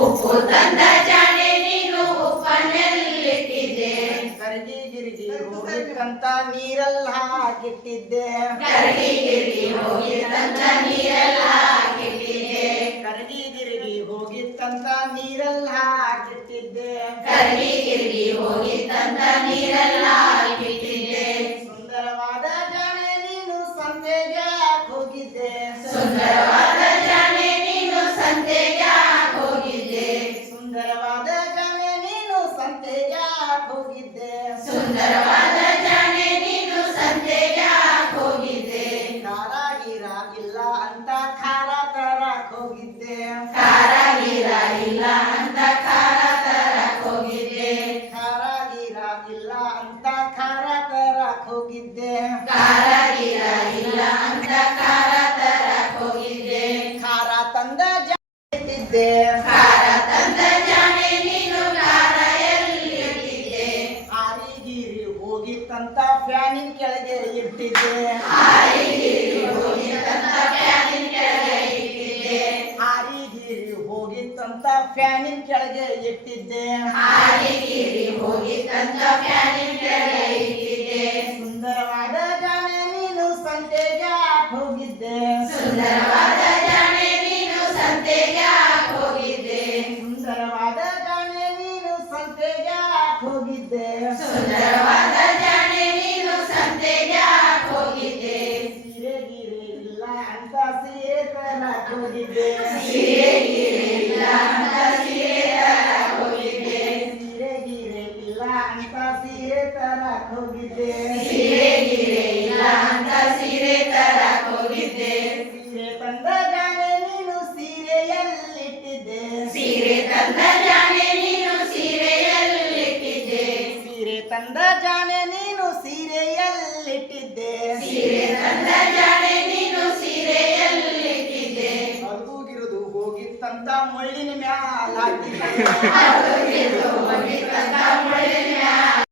ಉಪ್ಪು ತಂದ ಜಾಣೆ ನೀನು ಉಪ್ಪನ್ನೆಲ್ಲಿಟ್ಟಿದ್ದೆ ಕರಗಿ ಗಿರಿಗಿ ಹೋಗಿತ್ತಂತ ನೀರೆಲ್ಲ ಹಾಕಿಟ್ಟಿದ್ದೆ ಕರಗಿ ಗಿರಗಿ ಹೋಗಿತ್ತಂತ ನೀರೆಲ್ಲ ಹಾಕಿಟ್ಟಿದ್ದೆ ಕರಗಿ ಗಿರಿಗಿ ಹೋಗಿತ್ತಂತ ನೀರೆಲ್ಲ ಹಾಕಿಟ್ಟಿದ್ದೆ ಕರಗಿ ಗಿರಗಿ ಹೋಗಿತ್ತಂತ ನೀರೆಲ್ಲ ಹಾಕಿಟ್ಟಿದ್ದೆ ಸುಂದರವಾದ ಜಾಣೆ ನೀನು ಸಂತೆಗೆ ಹೋಗಿದ್ದೆ ಸುಂದರವಾದ ಜಾಣೆ ನೀನು ಸಂತೆಗೆ ಹೋಗಿದ್ದೆ ಸುಂದರವಾದ ಜಾಣೆ ನೀನು ಸಂತೆಗೆ ಹೋಗಿದ್ದೆ ಸುಂದರವಾದ ಜಾಣೆ ನೀನು ಸಂತೆಗೆ ಹೋಗಿದ್ದೆ ಕಾರಾಗಿರ ಇಲ್ಲ ಅಂತ ಖಾರ ತರಕ್ ಹೋಗಿದ್ದೆ ಕಾರಾಗಿರ ಇಲ್ಲ ಅಂತ ಖಾರ ತರಕ್ ಹೋಗಿದ್ದೆ ಕಾರಾಗಿರ ಇಲ್ಲ ಅಂತ ಖಾರ ತರಕ್ ಹೋಗಿದ್ದೆ ಕಾರಾಗಿರ ಇಲ್ಲ ಅಂತ ಖಾರ ತರಕ್ ಹೋಗಿದ್ದೆ ಖಾರ ತಂದ ಜಾಣಿದ್ದೆ ಖಾರ ತಂದ ಜಾಣೆ ನೀನು ಖಾರ ಎಲ್ಲಿಟ್ಟಿದ್ದೆ ಆರಿಗಿರಿ ಹೋಗಿತ್ತಂತ ಫ್ಯಾನಿನ ಕೆಳಗೆ ಇಟ್ಟಿದ್ದೆ ಆರಿಗಿರಿ ಹೋಗಿತ್ತಂತ ಫ್ಯಾನಿನ ಕೆಳಗೆ ಇಟ್ಟಿದ್ದೆ ಆರಿಗಿರಿ ಹೋಗಿತ್ತಂತ ಫ್ಯಾನಿನ ಕೆಳಗೆ ಇಟ್ಟಿದ್ದೆ ಆರಿಗಿರಿ ಹೋಗಿತ್ತಂತ ಫ್ಯಾನಿನ ಕೆಳಗೆ ಇಟ್ಟಿದ್ದೆ ಸುಂದರವಾದ ಜಾಣೆ ನೀನು ಸಂತೆಗೆ ಹೋಗಿದ್ದೆ ಸುಂದರವಾದ ಜಾಣೆ ನೀನು ಸಂತೆಗೆ ಹೋಗಿದ್ದೆ ಸುಂದರವಾದ ಜಾಣೆ ನೀನು ಸಂತೆಗೆ ಹೋಗಿದ್ದೆ ಸುಂದರವಾದ ಜಾಣೆ ನೀನು ಸಂತೆಗೆ ಹೋಗಿದ್ದೆ ಸೀರೆ ಗೀರೆ ಇಲ್ಲ ಅಂತ ಸೀರೆ ತರಕ್ ಹೋಗಿದ್ದೆ ಸೀರೆ ಗೀರೆ ಇಲ್ಲ ಅಂತ ಸೀರೆ ತರಕ್ ಹೋಗಿದ್ದೆ ಸೀರೆ ಗೀರೆ ಇಲ್ಲ ಅಂತ ಸೀರೆ ತರಕ್ ಹೋಗಿದ್ದೆ ಸೀರೆ ಗೀರೆ ಇಲ್ಲ ಅಂತ ಸೀರೆ ತರಕ್ ಹೋಗಿದ್ದೆ ಸೀರೆ ತಂದ ಜಾಣೆ ನೀನು ಸೀರೆಯಲ್ಲಿಟ್ಟಿದ್ದೆ ಸೀರೆ ತಂದ ಜಾಣೆ ನೀನು ಸೀರೆಯಲ್ಲಿಟ್ಟಿದ್ದೆ ಸೀರೆ ತಂದ ಜಾಣೆ ನೀನು ಸೀರೆಯಲ್ಲಿಟ್ಟಿದ್ದೆ ಸೀರೆ ತಂದ ಜಾಣೆ ನೀನು ಸೀರೆಯಲ್ಲಿಟ್ಟಿದ್ದೆ ಅರ್ದುಗಿರುದು ಹೋಗಿತ್ತಂತ ಮುಳ್ಳಿನ ಮ್ಯಾಲ ಹಾಕಿದ್ದೆ ಅದು ಹೋಗಿತ್ತಂತ ಮುಳ್ಳಿನ